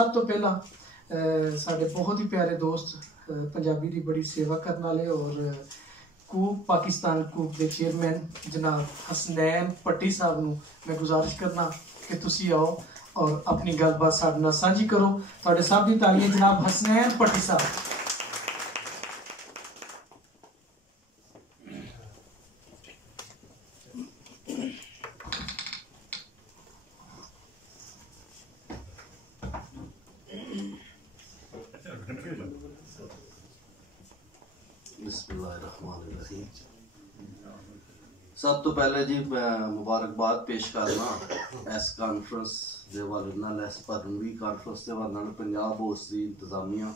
सब तो पहला साढ़े बहुत ही प्यारे दोस्त पंजाबी की बड़ी सेवा करने वाले और कूक पाकिस्तान कूक के चेयरमैन जनाब हसनैन पट्टी साहब नूं मैं गुजारिश करना कि तुसी आओ और अपनी गलबात साडे नाल सांझी करो। तुहाडे सब दी तालियां जनाब हसनैन पट्टी साहब। बिस्मिल्लाहिर्रहमानिर्रहीम। सब तो पहले जी मैं मुबारकबाद पेश करना इस कानफ्रेंस दे वाले नाल इस भरनवी कानफ्रेंस दे वाले नाल पंजाब हाउस दी इंतजामिया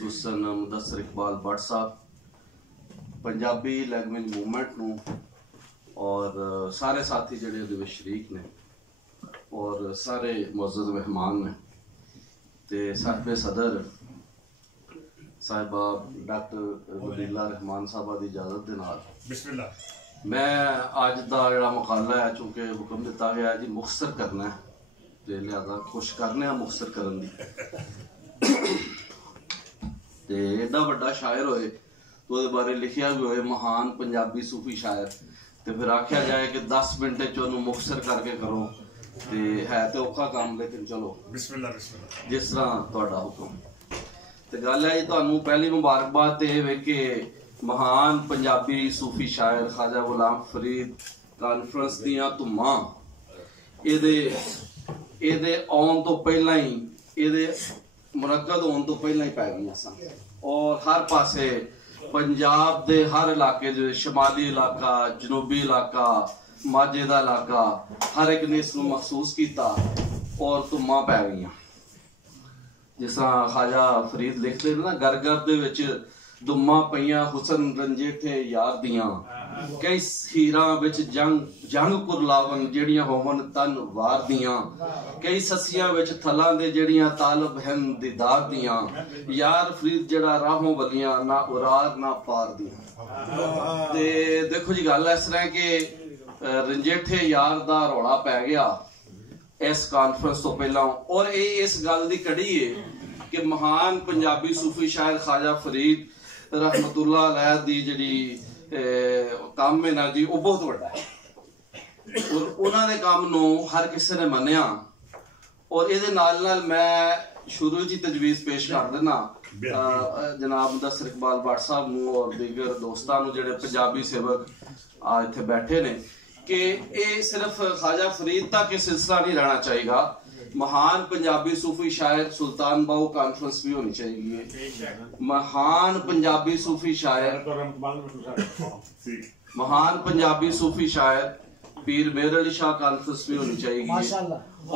सुसन मुदस्सर इकबाल भट्ट साहब पंजाबी लैंग्वेज मूवमेंट नूं और सारे साथी जिहड़े उहदे विच शरीक ने और सारे मुअज़्ज़ज़ मेहमान ने ते साहिब सदर साहिबा डॉक्टर वलीला रहमान साहबा की इजाजत के नाल बिस्मिल्लाह मैं अज का जो मुकाला है चूंकि हुक्म दिता गया जी मुख्तसर करना है तो लिहाजा कोशिश करने मुख्तसर करने की एडा वड्डा शायर होए तो उहदे बारे लिखिया भी होए महान पंजाबी सूफी शायर तो फिर आख्या जाए कि 10 मिनट च मुख्तसर करके करो तो है तो औखा काम लेकिन चलो बिस्मिल्लाह बिस्मिल्लाह जिस तरह तुहाडा हुक्म। तो गल है जी तुहानू पहली मुबारकबाद तो यह कि महान पंजाबी सूफी शायर ख्वाजा गुलाम फरीद कानफ्रेंस दियां धुम्मां ये आउण तो पहला ही ये मुनक्कद होने तो पहला ही पै गई सन और हर पासे पंजाब दे हर इलाके जो शमाली इलाका जनूबी इलाका माझे का इलाका हर एक ने इसनूं महसूस किया और धुम्मां पै गई। जिस तरह ख्वाजा फरीद लिखते हैं ना घर घर दे विच दुम्मा पईयां हुसन रंजेठे यार दियां कई हीरां विच जंग कुरलावन जेड़ियां होवन तन वार दियां कई ससियां विच थलां दे जेड़ियां तालब हन दीदार दियां यार फरीद जेड़ा राहों वलियां ना उरार ना पार दियां। ते देखो जी गल इस तरह कि रंजेठे यार दा रौला पै गया इस कानफ्रेंस तो पहला और ये इस गल की कड़ी है कि महान पंजाबी सूफी शायर ख्वाजा फरीद रहमतुल्लाह अलैह दी जिहड़ी काम है ना जी वो बहुत बड़ा है और उन्हां दे काम नूं हर किसी ने मन्निया और इहदे नाल नाल मैं शुरू जी तजवीज़ पेश कर देना जनाब मुदस्सर इकबाल भट्ट साहब नूं और दीगर दोस्तां नूं जिहड़े पंजाबी सेवक इत्थे बैठे ने कि ये सिर्फ ख्वाजा फरीद तक ये सिलसिला नहीं रहना चाहिए महान पंजाबी सूफी शायर सुल्तान बाहू कॉन्फ्रेंस भी होनी चाहिए महान पंजाबी सूफी शायर पीर मेहर अली शाह कॉन्फ्रेंस भी होनी चाहिए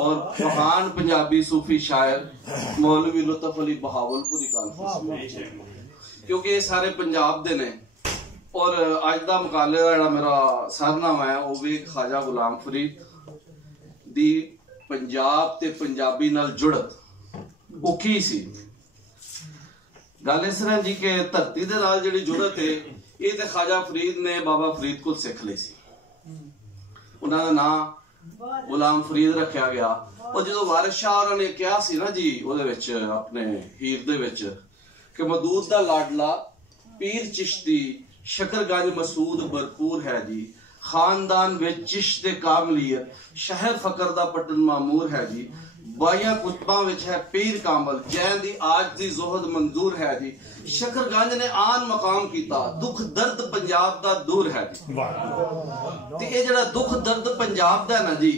और महान पंजाबी सूफी शायर मौलवी लुत्फ अली बहावलपुरी कॉन्फ्रेंस भी होनी चाहिए क्योंकि ये सारे पंजाब दे ने और अज का मुकाले का जो मेरा सरनामा है वह भी ख्वाजा गुलाम फरीद दी पंजाब ते पंजाबी नाल जुड़त औखी सी गल इस तरह जी के धरती दे नाल जिहड़ी जुड़त है ये ते ख्वाजा फरीद ने बाबा फरीद को सिख ली सी उन्हां दा नाम गुलाम फरीद रखा गया और जो वारिस शाह ने कहा सी ना जी उहदे विच अपने हीर दे विच कि मदूद दा लाडला पीर चिश्ती शकरगंज मसूद भरपूर है जी खानदान विच चिश्त कामलियत शहर फकर दा पटन मामूर है जी बाइया कुतबा विच है पीर कामल जैन दी आज दी जोहद मंजूर है जी शकरगंज ने आन मकाम कीता दुख दर्द पंजाब दा दूर है जी ते ये जेड़ा दुख दर्द पंजाब दा ना जी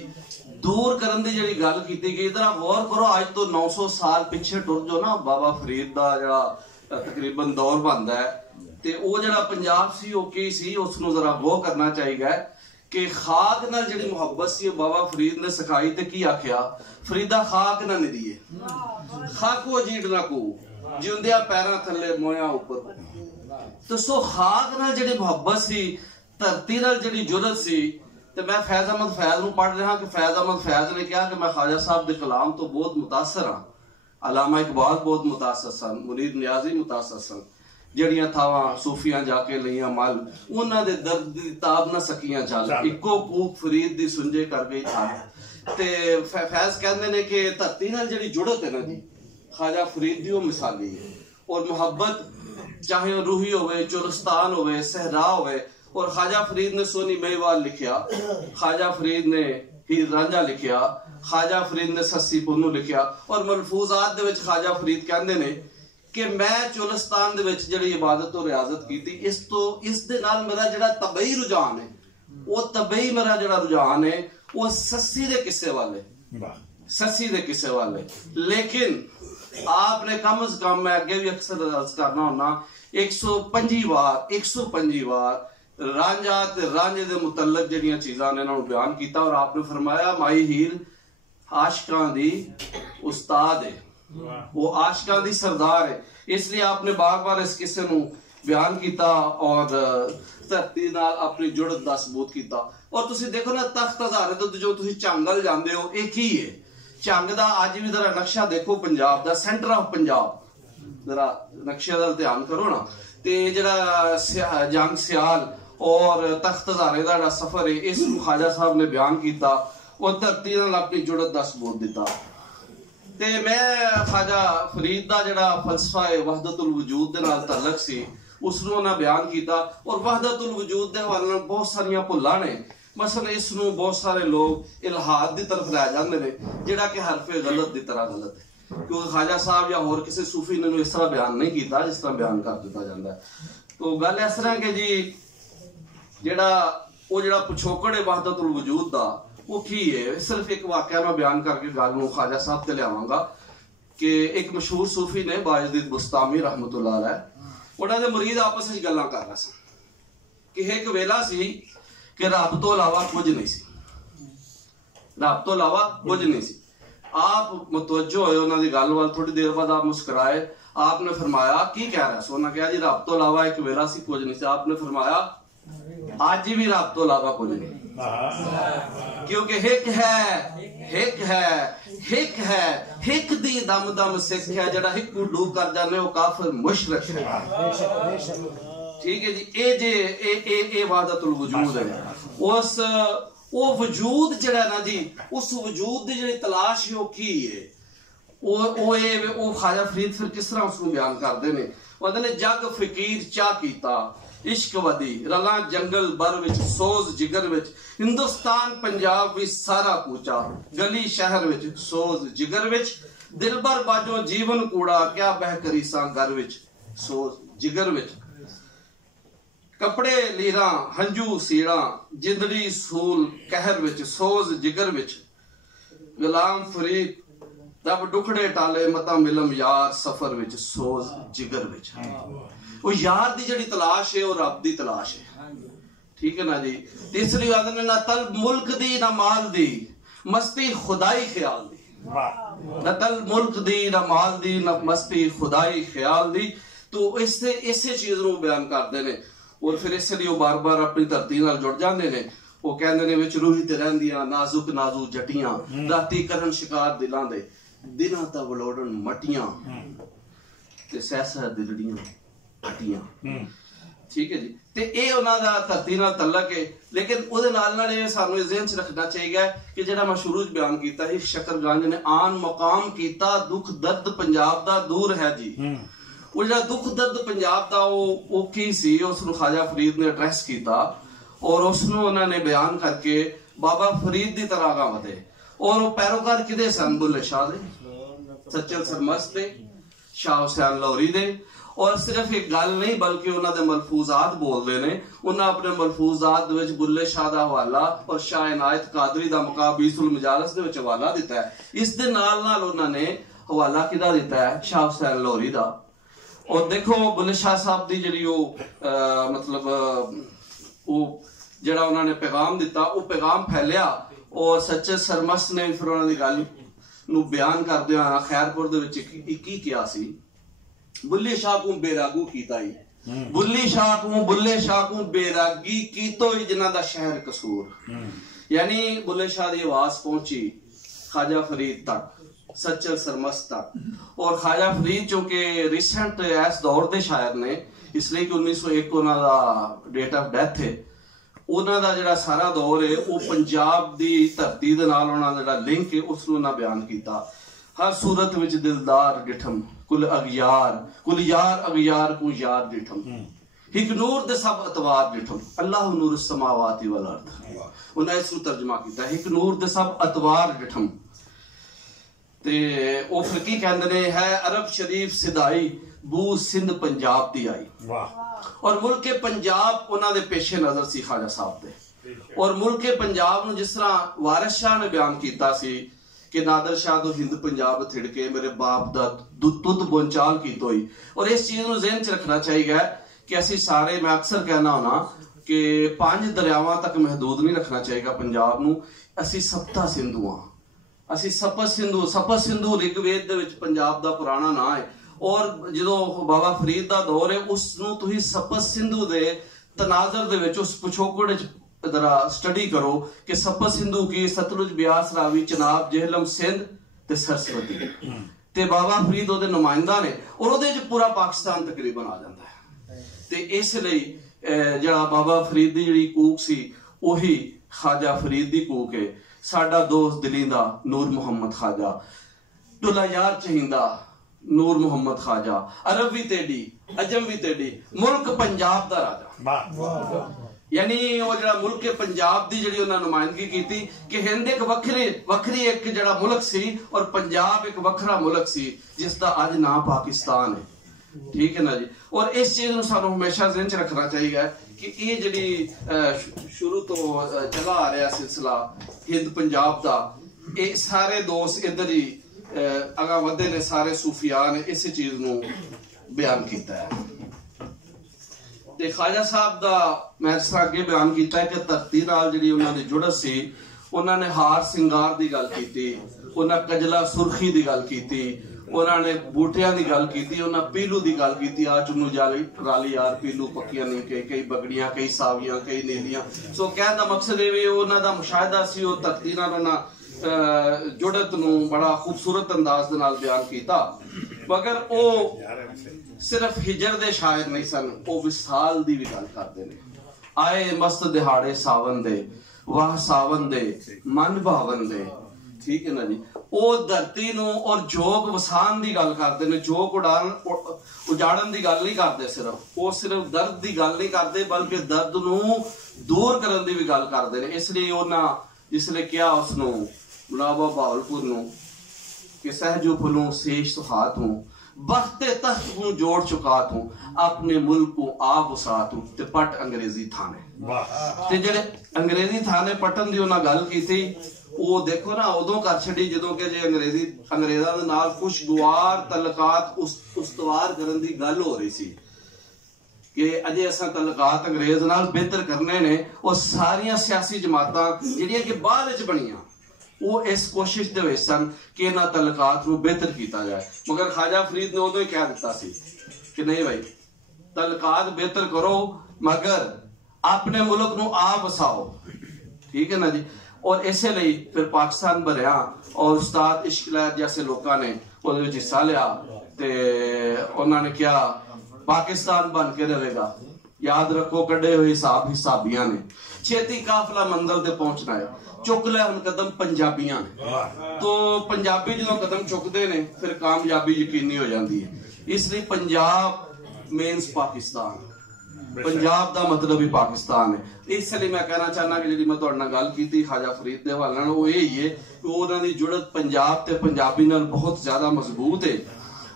दूर करन दी जेड़ी गल कीती गई इधर गौर करो आज तो 900 साल पिछे टुर जो ना बाबा फरीद दा जेड़ा तकरीबन दौर बनदा है ते वो जेड़ा पंजाब सी वो की सी उसनूं जरा गौर करना चाहिए कि खाक नाल जिहड़ी मुहब्बत सी बाबा फरीद ने सिखाई ते की आख्या फरीदा खाक ना निदिए खाको जीट ना को जिंदिया पैरां थल्ले मोया ऊपर तो सो खाक नाल जिहड़ी मुहब्बत सी धरती नाल जिहड़ी जुरत सी ते मैं फैज अहमद फैज नूं पढ़ रहा कि फैज अहमद फैज ने कहा कि मैं ख्वाजा साहब दे कलाम तो बहुत मुतासर हाँ अलामा इकबाल बहुत मुतासर सन मुनीर नियाजी मुतासर सन जड़ियां थावां सूफियां जाके लियां मल उन्हां दे दर्द दी ताब ना सकियां चल इको कूक फरीद दी सुंजे कर गई था ਤੇ ਫੈਜ਼ ਕਹਿੰਦੇ ਨੇ ਕਿ ਧਰਤੀ ਨਾਲ ਜਿਹੜੀ ਜੁੜਤ ਹੈ ਨਾ ਜੀ ख्वाजा फरीद दी वो मिसाली है। और मुहब्बत चाहे रूही होवे, चुलस्तान होवे, सहरा होवे, और ख्वाजा फरीद ने सोनी मेवाल लिखिया, ख्वाजा फरीद ने हीर रांझा लिखिया, ख्वाजा फरीद ने सस्सी पुन्नू लिखिया, और मलफूजात दे विच ख्वाजा फरीद कहंदे ने कि मैं चुलस्तान दे विच जिहड़ी इबादत और रियाजत कीती, इस दे नाल मेरा जिहड़ा तबई रुझान है, वो तबई मेरा जिहड़ा रुझान है वो सस्सी दे किस्से वाले, सस्सी दे किस्से वाले। लेकिन आपने कम से कम, मैं अगे भी अक्सर अर्ज करना होना, 125 बार रांझा ते रांझे दे मुतल्लक जिहड़ियां चीज़ां ने इन्हां नूं बयान कीता, और आपने फरमाया माई हीर आशिकां दी उस्ताद है, वो आशिकां दी सरदार है। इसलिए आपने बार बार इस किस्से नूं बयान किया और धरती नाल अपनी जुड़त दा सबूत किया। और तुसीं देखो ना, तख्त हज़ारे तो जो तुसीं चंगल जांदे हो, एक ही है झंग दा। अज भी जरा नक्शा देखो पंजाब दा, सेंटर ऑफ पंजाब, जरा नक्शे दा ध्यान करो ना, ते जरा जंग सियाल और तख्त हज़ारे दा जेहड़ा सफर है, इस ख्वाजा साहब ने बयान किया और धरती नाल अपनी जुड़त दा सबूत दिता। ते मैं ख्वाजा फरीद दा जेहड़ा फलसफा है वहदतुल वजूद दे नाल तल्लक सी, उसनूं उन्हां बयान किया। और वहदतुल वजूद दे हवाले नाल बहुत सारियां भुल्लां ने। मसलन इसनूं बहुत सारे लोग इल्हाद की तरफ लै जाते हैं, जिहड़ा कि हरफे गलत की तरह गलत है, क्योंकि ख्वाजा साहब या होर किसी सूफी ने इस तरह बयान नहीं किया जिस तरह बयान कर दिता जाता है। तो गल इस तरह कि जी जिहड़ा पिछोकड़ है वहदतुल वजूद दा, वो की है। सिर्फ एक वाकया मैं बयान करके गल नूं ख्वाजा साहब ते लियावांगा कि एक मशहूर सूफी ने बायज़ीद बुस्तामी रहमतुल्लाह अलैह, उन्हां दे मुरीद आपस में गल्लां कर रहे सन कि एक वेला सी कि रब तो इलावा कुछ नहीं सी, रब तो इलावा कुछ नहीं सी। आप मुतवज्जो होए उन्हां दी गल वाल, थोड़ी देर बाद आप मुस्कुराए। आपने फरमाया की कह रहा है? उन्होंने कहा जी रब तो इलावा एक वेला सी, कुछ नहीं सी। आपने फरमाया आज भी रब तो इलावा कुछ नहीं, क्योंकि हिक है हिक दी दम दम सिख है, जड़ा हिक डू कर जाने वो काफिर मुशरिक है। ठीक है जी, ए वहदतुल वजूद है। वो वजूद जिहड़ा ना जी, उस वजूद दी जिहड़ी तलाश है वो की है, वो ख्वाजा फरीद फिर किस तरह उसनूं बयान करदे ने। कहंदे ने जग फकीर चा कीता इश्क वदी, रला जंगल बर विच सोज जिगर विच, हिंदुस्तान पंजाब विच सारा कूचा, गली शहर विच सोज जिगर विच, दिलबर बाजो जीवन कूड़ा, क्या बह करी सा घर विच सोज जिगर विच, कपड़े लीरा हंजू सीड़ा, जिंदड़ी सूल कहर विच सोज जिगर विच, गुलाम फरीद तब दुखड़े टाले मता मिलम यार सफर विच सोज जिगर विच। वो यार दी जड़ी तलाश है, वो रब दी तलाश है। ठीक है ना जी। तीसरी बात ने ना तलब मुल्क दी ना माल दी, मस्ती खुदाई ख्याल दी, ना तलब मुल्क दी ना माल दी, ना मस्ती खुदाई ख्याल दी। तो इसे चीज नूं बयान करदे ने, और फिर इसलिए बार बार अपनी धरती नाल जुड़ जाते हैं। वो कहते ने विच रूही ते रहिंदियां नाजुक नाजुक जटियां, राती करन शिकार दिलां दे, दिनां ता वलोड़न मटियां ते सहसा दिलड़ियां हटियां। ठीक है जी। ते ये उन्हां दा धरती नाल तल्लक है। लेकिन उहदे नाल नाल ये सानूं ज़हन च रखना चाहिए कि जिहड़ा मैं शुरू च बयान कीता है, शकरगंज ने आन मकाम कीता, दुख दर्द पंजाब दा दूर है जी। वो जो दुख दर्द पंजाब का वो की सी, उसनूं ख्वाजा फरीद ने एड्रैस किया और उसनूं उन्होंने बयान करके बाबा फरीद की तरह का वधे। और वो पैरोकार किदे सन? बुल्ले शाह दे, सच्चल सरमस्त दे, शाह हुसैन लाहौरी दे। और सिर्फ एक गल नहीं बल्कि उन्होंने मलफूजात बोलते हैं। उन्होंने अपने मलफूजात विच बुल्ले शाह का हवाला और शाह इनायत कादरी का मकाबीसुल मजालिस दे विच हवाला दिता है। इस दे नाल नाल उन्होंने हवाला किदा दिता है? शाह हुसैन लाहौरी का। और देखो बुल्ले शाह साहब की जी मतलब वो जड़ा उन्होंने पैगाम दिता, वो पैगाम फैलिया और सच्चे सरमस्त ने फिर उन्होंने गल नूं बयान करदे होए खैरपुर दे विच की किया सी, बुल्ले शाह को बेरागू कीता ही, बुल्ले शाह को बेरागी कीतो ही जिन्हां दा शहर कसूर। यानी बुल्ले शाह की आवाज पहुंची ख्वाजा फरीद तक, सच्चल सरमस्त तक। और ख्वाजा फरीद चूंकि रिसेंट इस दौर के शायर ने, इसलिए कि 1901 उन्होंने डेट ऑफ डेथ है, ਉਹਨਾਂ ਦਾ ਜਿਹੜਾ ਸਾਰਾ ਦੌਰ ਹੈ ਉਹ ਪੰਜਾਬ ਦੀ ਧਰਤੀ ਦੇ ਨਾਲ ਉਹਨਾਂ ਦਾ ਜਿਹੜਾ ਲਿੰਕ ਹੈ ਉਸ ਨੂੰ ਉਹਨਾਂ ਬਿਆਨ ਕੀਤਾ। ਹਰ ਸੂਰਤ ਵਿੱਚ ਦਿਲਦਾਰ ਡਿਠਮ ਕੁਲ ਯਾਰ ਅਗਿਆਰ ਕੋ ਯਾਰ ਡਿਠਮ ਇੱਕ ਨੂਰ ਦੇ ਸਭ ਅਤਵਾਰ ਡਿਠਮ ਅੱਲਾਹੁ ਨੂਰ ਸਮਾਵਾਤੀ ਵਲ ਅਰਦ। ਉਹਨਾਂ ਇਸ ਨੂੰ ਤਰਜਮਾ ਕੀਤਾ ਇੱਕ ਨੂਰ ਦੇ ਸਭ ਅਤਵਾਰ ਡਿਠਮ। ਤੇ ਉਹ ਫਿਰ ਕੀ ਕਹਿੰਦੇ ਨੇ ਹੈ ਅਰਬ ਸ਼ਰੀਫ ਸਿਧਾਈ ਬੂ ਸਿੰਧ ਪੰਜਾਬ ਦੀ ਆਈ। ਔਰ ਮੁਲਕੇ ਪੰਜਾਬ ਉਹਨਾਂ ਦੇ ਪੇਸ਼ੇ ਨਜ਼ਰ ਸੀ ਖਾਜਾ ਸਾਹਿਬ ਦੇ। ਔਰ ਮੁਲਕੇ ਪੰਜਾਬ ਨੂੰ ਜਿਸ ਤਰ੍ਹਾਂ ਵਾਰਿਸ ਸ਼ਾਹ ਨੇ ਬਿਆਨ ਕੀਤਾ ਸੀ ਕਿ ਨਾਦਰ ਸ਼ਾਹ ਤੋਂ ਹਿੰਦ ਪੰਜਾਬ ਥਿੜ ਕੇ ਮੇਰੇ ਬਾਪ ਦਾ ਦੁੱਧ ਬੋਂਚਾਲ ਕੀਤੀ ਹੋਈ। ਔਰ ਇਸ ਚੀਜ਼ ਨੂੰ ਜ਼ਿਹਨ ਚ ਰੱਖਣਾ ਚਾਹੀਦਾ ਕਿ ਅਸੀਂ ਸਾਰੇ, ਮੈਂ ਅਕਸਰ ਕਹਿਣਾ ਹੋਣਾ ਕਿ 5 ਦਰਿਆਵਾਂ ਤੱਕ ਮਹਦੂਦ ਨਹੀਂ ਰੱਖਣਾ ਚਾਹੀਦਾ ਪੰਜਾਬ ਨੂੰ। ਅਸੀਂ ਸਪਤਾ ਸਿੰਧੂ ਹਾਂ, ਅਸੀਂ ਸਪਤ ਸਿੰਧੂ ਰਿਗਵੇਦ ਦੇ ਵਿੱਚ ਪੰਜਾਬ ਦਾ ਪੁਰਾਣਾ ਨਾਂ ਹੈ। ਔਰ ਜਦੋਂ ਬਾਬਾ ਫਰੀਦ ਦਾ ਦੌਰ ਹੈ ਉਸ ਨੂੰ ਤੁਸੀਂ ਸਪਤ ਸਿੰਧੂ ਦੇ ਤਨਾਜ਼ਰ ਦੇ ਵਿੱਚ ਉਸ ਪਿਛੋਕੜ ਵਿੱਚ ਜਰਾ ਸਟੱਡੀ ਕਰੋ ਕਿ ਸਪਤ ਸਿੰਧੂ ਕੀ ਸਤਲੁਜ ਬਿਆਸ ਰਾਵੀ ਚਨਾਬ ਜਿਹਲਮ ਸਿੰਧ ਤੇ ਸਰਸਵਤੀ ਤੇ ਬਾਬਾ ਫਰੀਦ ਉਹਦੇ ਨੁਮਾਇੰਦਾ ਨੇ ਔਰ ਉਹਦੇ ਵਿੱਚ ਪੂਰਾ ਪਾਕਿਸਤਾਨ ਤਕਰੀਬਨ ਆ ਜਾਂਦਾ ਹੈ। ਤੇ ਇਸ ਲਈ ਜਿਹੜਾ ਬਾਬਾ ਫਰੀਦ ਦੀ ਜਿਹੜੀ ਕੂਕ ਸੀ ਉਹੀ ਖਾਜਾ ਫਰੀਦ ਦੀ ਕੂਕ ਹੈ। ਸਾਡਾ ਦੋਸਤ ਦਿਲੀ ਦਾ ਨੂਰ ਮੁਹੰਮਦ ਖਾਜਾ, ਟੁਲਾ ਯਾਰ ਚਹਿੰਦਾ ਨੂਰ ਮੁਹੰਮਦ ਖਾਜਾ, ਅਰਬ ਵੀ ਤੇਡੀ ਅਜਮ ਵੀ ਤੇਡੀ, ਮੁਲਕ ਪੰਜਾਬ ਦਾ ਰਾਜਾ। ਯਾਨੀ ਉਹ ਜਿਹੜਾ ਮੁਲਕ ਪੰਜਾਬ ਦੀ ਜਿਹੜੀ ਉਹਨਾਂ ਨੁਮਾਇੰਦਗੀ ਕੀਤੀ ਕਿ ਹਿੰਦ ਇੱਕ ਵੱਖਰੀ ਇੱਕ ਜਿਹੜਾ ਮੁਲਕ ਸੀ ਔਰ ਪੰਜਾਬ ਇੱਕ ਵੱਖਰਾ ਮੁਲਕ ਸੀ ਜਿਸ ਦਾ ਅੱਜ ਨਾਂ ਪਾਕਿਸਤਾਨ ਹੈ। ਠੀਕ ਹੈ ਨਾ ਜੀ। ਔਰ ਇਸ ਚੀਜ਼ ਨੂੰ ਸਾਨੂੰ ਹਮੇਸ਼ਾ ਜ਼ਿਹਨ ਚ ਰੱਖਣਾ ਚਾਹੀਦਾ ਕਿ ਇਹ ਜਿਹੜੀ ਸ਼ੁਰੂ ਤੋਂ ਚਲਾ ਆ ਰਿਹਾ ਸਿਲਸਿਲਾ ਹਿੰਦ ਪੰਜਾਬ ਦਾ, ਇਹ ਸਾਰੇ ਦੋਸਤ ਇੱਧਰ ਹੀ ਅਗਾ ਵਧੇ ਨੇ, ਸਾਰੇ ਸੂਫੀਆ ਨੇ ਇਸੇ ਚੀਜ਼ ਨੂੰ ਬਿਆਨ ਕੀਤਾ ਹੈ। ਤੇ ਖਾਜਾ ਸਾਹਿਬ ਦਾ ਮੈਂ ਇਸ ਤਰ੍ਹਾਂ ਅੱਗੇ ਬਿਆਨ ਕੀਤਾ ਕਿ ਧਰਤੀ ਨਾਲ ਜਿਹੜੀ ਉਹਨਾਂ ਦੀ ਜੁੜਤ ਸੀ, ਉਹਨਾਂ ਨੇ ਹਾਰ ਸਿੰਗਾਰ ਦੀ ਗੱਲ ਕੀਤੀ, ਉਹਨਾਂ ਕਜਲਾ ਸੁਰਖੀ ਦੀ ਗੱਲ ਕੀਤੀ, ਉਹਨਾਂ ਨੇ ਬੂਟਿਆਂ ਦੀ ਗੱਲ ਕੀਤੀ, ਉਹਨਾਂ ਪੀਲੂ ਦੀ ਗੱਲ ਕੀਤੀ। ਆ ਚੁੰਨੂ ਜਾਲੀ ਰਾਲੀ ਯਾਰ ਪੀਲੂ ਪੱਕੀਆਂ ਨਹੀਂ, ਕਈ ਬਗੜੀਆਂ, ਕਈ ਸਾਵੀਆਂ, ਕਈ ਨੀਲੀਆਂ। ਸੋ ਕਹਿਣ ਦਾ ਮਕਸਦ ਇਹ ਵੀ ਉਹਨਾਂ ਦਾ ਮੁਸ਼ਾਹਿਦਾ ਸੀ, ਉਹ ਧਰਤੀ ਨਾਲ ਉਹਨਾਂ ਜੁੜਤ ਨੂੰ ਬੜਾ ਖੂਬਸੂਰਤ ਅੰਦਾਜ਼ ਦੇ ਨਾਲ ਬਿਆਨ ਕੀਤਾ। ਮਗਰ ਉਹ ਸਿਰਫ ਹਿਜਰ ਦੇ ਸ਼ਾਇਰ ਨਹੀਂ ਸਨ, ਉਹ ਵਿਸਾਲ ਦੀ ਵੀ ਗੱਲ ਕਰਦੇ ਨੇ। ਆਏ ਮਸਤ ਦਿਹਾੜੇ ਸਾਵਨ ਦੇ, ਵਾਹ ਸਾਵਨ ਦੇ ਮਨ ਭਾਵਨ ਦੇ। ਠੀਕ ਹੈ ਨਾ ਜੀ। ਉਹ ਧਰਤੀ ਨੂੰ ਔਰ ਜੋਗ ਵਸਾਨ ਦੀ ਗੱਲ ਕਰਦੇ ਨੇ, ਜੋਗ ਉਜਾੜਨ ਦੀ ਗੱਲ ਨਹੀਂ ਕਰਦੇ ਸਿਰਫ। ਉਹ ਸਿਰਫ ਦਰਦ ਦੀ ਗੱਲ ਨਹੀਂ ਕਰਦੇ ਬਲਕਿ ਦਰਦ ਨੂੰ ਦੂਰ ਕਰਨ ਦੀ ਵੀ ਗੱਲ ਕਰਦੇ ਨੇ। ਇਸ ਲਈ ਉਹਨਾਂ ਜਿਸ ਨੇ ਕਿਹਾ ਉਸ ਨੂੰ ਮੁਨਾਬਾ ਬਾਵਲਪੁਰ ਨੂੰ ਕਿ ਸਹਿਜੂ ਫੁਲੋਂ ਸੇਸ਼ ਸੁਹਾਤ ਹੂੰ, ਬਖਤੇ ਤਖਤ ਨੂੰ ਜੋੜ ਚੁਕਾ ਤੂੰ, ਆਪਣੇ ਮੁਲਕ ਨੂੰ ਆਪ ਵਸਾ ਤੂੰ ਤੇ ਪਟ ਅੰਗਰੇਜ਼ੀ ਥਾਣੇ। ਤੇ ਜਿਹੜੇ ਅੰਗਰੇਜ਼ੀ ਥਾਣੇ ਪਟਨ ਦੀ ਉਹਨਾਂ ਗੱਲ ਕੀਤੀ, ਉਹ ਦੇਖੋ ਨਾ ਉਦੋਂ ਕਰ ਛੱਡੀ ਜਦੋਂ ਕਿ ਜੇ ਅੰਗਰੇਜ਼ਾਂ ਦੇ ਨਾਲ ਖੁਸ਼ਗਵਾਰ ਤਲਕਾਤ ਉਸਤਵਾਰ ਕਰਨ ਦੀ ਗੱਲ ਹੋ ਰਹੀ ਸੀ ਕਿ ਅਜੇ ਅਸਾਂ ਤਲਕਾਤ ਅੰਗਰੇਜ਼ ਨਾਲ ਬਿਹਤਰ ਕਰਨੇ ਨੇ। ਉਹ ਸਾਰੀਆਂ ਸਿਆਸੀ ਜਮਾਤਾਂ ਜਿਹੜੀਆਂ ਕਿ ਬਾਅਦ ਵਿੱਚ ਬਣੀਆਂ ਉਹ ਇਸ ਕੋਸ਼ਿਸ਼ ਦੇ ਵਿੱਚ ਸਨ ਕਿ ਇਹਨਾਂ ਤਲਕਾਤ ਨੂੰ ਬਿਹਤਰ ਕੀਤਾ ਜਾਏ। ਮਗਰ ਖਾਜਾ ਫਰੀਦ ਨੇ ਉਦੋਂ ਹੀ ਕਹਿ ਦਿੱਤਾ ਸੀ ਕਿ ਨਹੀਂ ਭਾਈ, ਤਲਕਾਤ ਬਿਹਤਰ ਕਰੋ ਮਗਰ ਆਪਣੇ ਮੁਲਕ ਨੂੰ ਆਪ ਵਸਾਓ। ਠੀਕ ਹੈ ਨਾ ਜੀ। ਔਰ ਇਸੇ ਲਈ ਫਿਰ ਪਾਕਿਸਤਾਨ ਬਣਿਆ ਔਰ ਉਸਤਾਦ ਇਸ਼ਕ ਲਹਿਰ ਜੈਸੇ ਲੋਕਾਂ ਨੇ ਉਹਦੇ ਵਿੱਚ ਹਿੱਸਾ ਲਿਆ ਤੇ ਉਹਨਾਂ ਨੇ ਕਿਹਾ ਪਾਕਿਸਤਾਨ ਬਣ ਕੇ ਰਹੇਗਾ। याद रखो कड़े हुए हिसाब हिसाबियां ने, छेती काफला मंजिल ते पहुंचना है, चुक ले हुण कदम पंजाबियां ने। तो पंजाबी जो कदम चुकते ने फिर कामयाबी यकीनी हो जाती है। इसलिए पंजाब मीन्स पाकिस्तान, पंजाब का मतलब ही पाकिस्तान है। इसलिए मैं कहना चाहना कि जी मैं तुहाडे नाल गल कीती खाजा फरीद दे हवाले नाल, वो यही है कि उन्हां दी जुड़त पंजाब ते पंजाबी नाल बहुत ज्यादा मजबूत है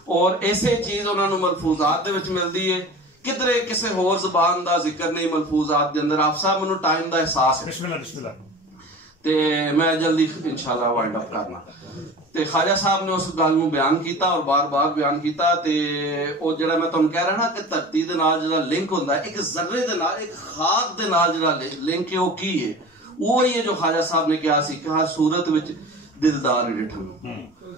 और ऐसे चीज उन्हां नूं मलफूजात दे विच मिलदी है, किधरे किसी होर ज़बान दा जिक्र नहीं मलफूजात दे अंदर। आप साहब मैनूं टाइम दा एहसास है बिस्मिल्लाह ते मैं जल्दी इंशाअल्लाह वाइंड अप करना। ते ख्वाजा साहब ने उस गल नूं बयान कीता और बार-बार बयान कीता ते ओ जिहड़ा मैं तुहानूं कह रहा ना कि धरती दे नाल जिहड़ा लिंक हुंदा है, एक जर्रे दे नाल, एक खाक दे नाल जिहड़ा लिंक है, वो की है? वो ही है जो ख्वाजा साहब ने कहा सी कि हर सूरत विच दिलदार डिठम,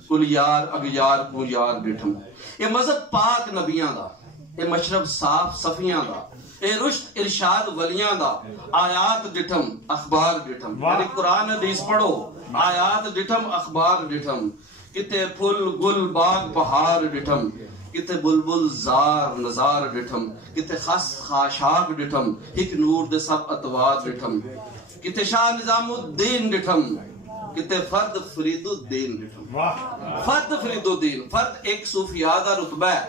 कुल यार अगयार को यार डिठम। ये मजहब पाक नबियां दा, ये मशरब साफ सफियां दा, ये रुश्त इरशाद वलियां दा, आयात डिठम अखबार डिठम। यानी कुरान हदीस पढ़ो, आयात डिठम अखबार डिठम, किते फुल गुल बाग बहार डिठम, किते बुलबुल जार नजार डिठम, किते खस खाशाक डिठम, हिक नूर दे सब अतवार डिठम, किते शाह निजामुद्दीन डिठम, किते फर्द फरीदुद्दीन डिठम। फर्द फरीदुद्दीन, फर्द एक सूफिया दा रुतबा है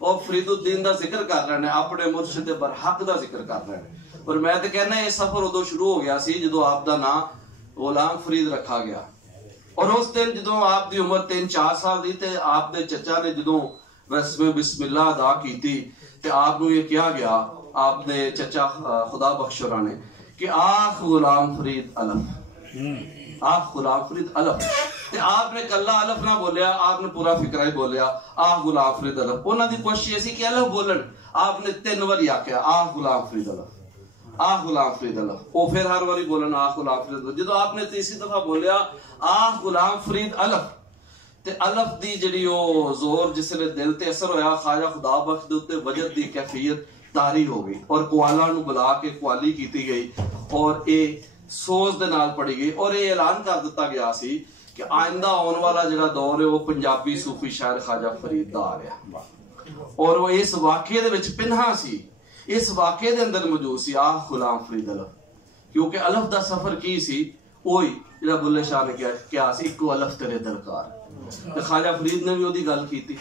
और फरीदुद्दीन दा जिक्र कर रहे हैं, अपने मुर्शिद बरहक दा जिक्र कर रहे हैं। और मैं तो कहना ये सफर उदो शुरू हो गया सी जो आपका नाम गुलाम फरीद रखा गया। और उस दिन जो आपकी उम्र 3-4 साल दी ते आपके चचा ने जो रस्म बिस्मिल्ला अदा की थी ते आपको ये किया गया, आपने चचा खुदा बख्शरा ने कि आख गुलाम फरीद अलफ, आख गुलाम फरीद अलफ। ते आपने कल्ला अलफ ना बोलिया, आपने पूरा फिक्रा ही बोलिया आह गुलाम फरीद अलफ। उन्होंने कोशिश ऐसी कि अलफ बोलन, आपने 3 बारी आख्या आह गुलाम फरीद अलफ, आह गुलाम फरीद अलफ। वो फिर हर बारी बोलन आह गुलाम फरीद अलफ। जो आपने तीसरी दफा बोलिया आह गुलाम फरीद अलफ ते अलफ दी जिहड़ी ओ जोर जिसले दिल ते असर होया, ख्वाजा खुदा बख्श दे उत्ते वजद दी कैफियत तारी हो गई और कुआला नु बुला के कुआली कीती गई और ये सोच दे नाल पड़ी गई और ये ऐलान कर दिता गया सी कि आइंदा आने वाला जिहड़ा दौर है वो पंजाबी सूफी शायर ख्वाजा फरीद दा आ रहा। और वो इस वाकये दे विच पिन्हा सी, इस वाकये दे अंदर मौजूद सी आह गुलाम फरीद अलफ। क्योंकि अलफ दा सफर की सी ओही जिहड़ा बुल्ले शाह ने क्या सी, इक्को अलफ तेरे दरकार। ते ख्वाजा फरीद ने भी ओदी गल कीती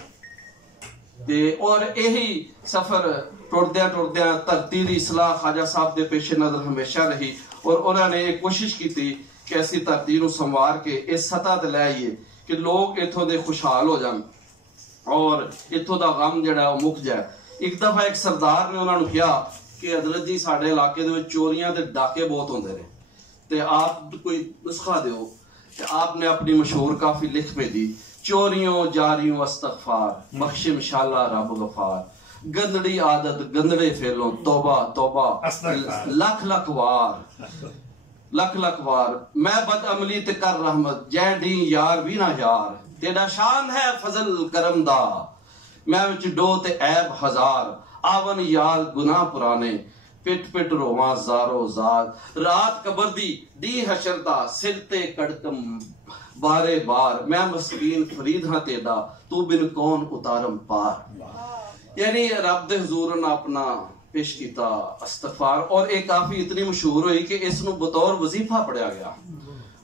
ते और यही सफर टुरद्या टुरद्या धरती दी इसलाह ख्वाजा साहब दे पेशे नजर हमेशा रही और उन्होंने ये कोशिश की कि ऐसी धरती नूं संवार के इस सतह ते लै आईए कि लोग इत्थों दे खुशहाल हो जान और इत्थों दा गम जिहड़ा मुक जाए। एक दफा एक सरदार ने उन्होंने कहा कि हजरत जी साडे इलाके दे विच चोरियां ते डाके बहुत होंदे ने ते आप कोई नुस्खा दिओ। ते आपने अपनी मशहूर काफी लिख भेजी, चोरियों जारियों अस्तगफार बख्शे इंशाअल्लाह रब गफार, गंदड़ी आदत गंदड़े फेलों तौबा तौबा लख लख वार, लख लख वार मैं बदअमली ते कर रहमत जै डी यार भी ना यार, तेरा शान है फजल करम दा मैं विच डो ते ऐब हजार, आवन यार गुनाह पुराने पिट पिट रोवा जारो जार, रात कबर दी हशर दा सिर ते कड़कम बारे बार, मैं मस्कीन फरीद हां तेदा तू बिन कौन उतारम पार। यानी रब दे हुजूर ने अपना पेश किया इस्तगफार और एक काफी इतनी मशहूर हुई कि इसनू बतौर वजीफा पढ़िया गया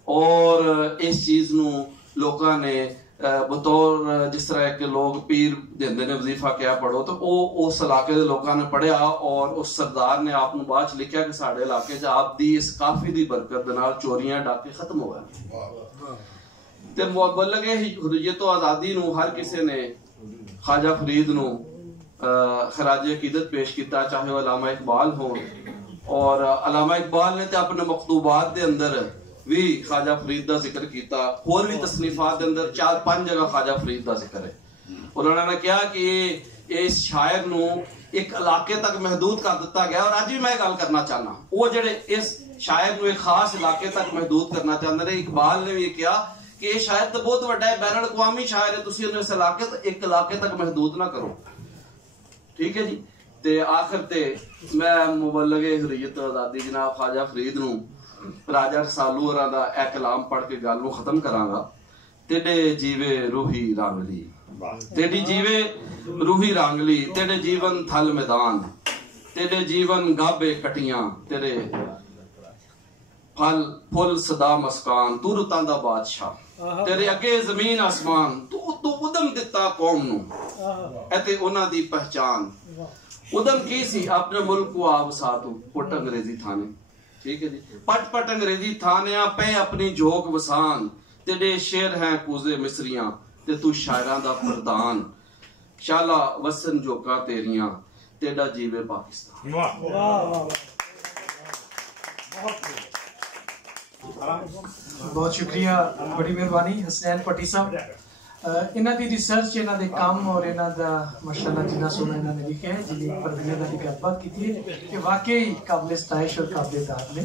और इस चीज नू लोगों ने बतौर जिस तरह के लोग पीर देंदे ने वजीफा क्या पढ़ो तो उस इलाके के लोगों ने पढ़िया और उस सरदार ने आप बाद लिखा कि साडे इलाके च आप दी इस काफी दी बरकत दे नाल चोरियां डाके खत्म हो गए ते मुबल्लिग हुर्रियत व आजादी नू हर किसी ने ख्वाजा फरीद नू खराज अकीदत पेश किया, चाहे वह अल्लामा इकबाल हो और अल्लामा इकबाल ने तो अपने मकतूबात के अंदर भी ख्वाजा फरीद का जिक्र किया, होर भी तसनीफात के अंदर 4-5 जगह ख्वाजा फरीद का जिक्र है। उन्होंने कहा कि इस शायर नू एक इलाके तक महदूद कर दिता गया और आज भी मैं गल करना चाहना वो जेडे इस शायर नू एक खास इलाके तक महदूद करना चाहते हैं। इकबाल ने भी कहा कि ये शायर तो बहुत बड़ा है, बैन अवी शायर है, तुसीं इस इलाके तक महदूद ना करो। ठीक है जी। ते आखिर ते मैं मुबल्लिग हुर्रियत व आजादी जनाब ख्वाजा फरीद नू राजा रसालू होरां दा ए कलाम पढ़ के गल नू खत्म करांगा। तेरे जीवे रूही रांगली, तेरी जीवे रूही रांगली, तेरे जीवन थल मैदान, तेरे जीवन गाबे कटियां, तेरे फल फुल सदा मस्कान, तू रुतां दा बादशाह, तेरे अगे जमीन आसमान, तू उदम दिता कौम नू, एते उन्हां दी पहचान। उदम की सी अपने मुल्क को आप सातू पुट अंग्रेजी थाने। ठीक है जी। पट पट अंग्रेजी थाने पे अपनी झोंक वसान, तेरे शेर हैं कूजे मिसरियां, ते तू शायरां दा प्रधान, शाला वसन जोका तेरियां, तेरा जीवे पाकिस्तान। बहुत शुक्रिया, बड़ी मेहरबानी हसनैन पट्टी साहब। इन्हां दी रिसर्च इन्हां दे काम और इन्हां दा माशाअल्लाह जिन्ना सोना इन्हां ने लिखा है, जिन्नी परवीन दी गलबात की है कि वाकई काबिल सताइश और काबिल दाद ने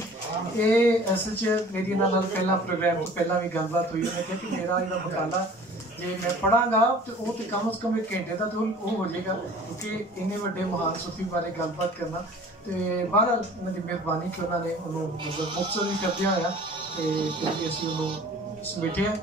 ये असल च मेरी इन्हां नाल पहला प्रोग्राम तो पहला भी गलबात हुई। मैं कहा कि मेरा जेह्ड़ा मकाला जे मैं पढ़ांगा तो वो तो कम से कम 1 घंटे का तो वो हो जाएगा, क्योंकि इन्ने बड़े महान सूफी बारे गलबात करना। तो बहरहाल इन्होंने मेहरबानी कि उन्होंने मतलब मुख्तसर भी करदिया होया ते फिर भी असीं उन्होंने समेटिया।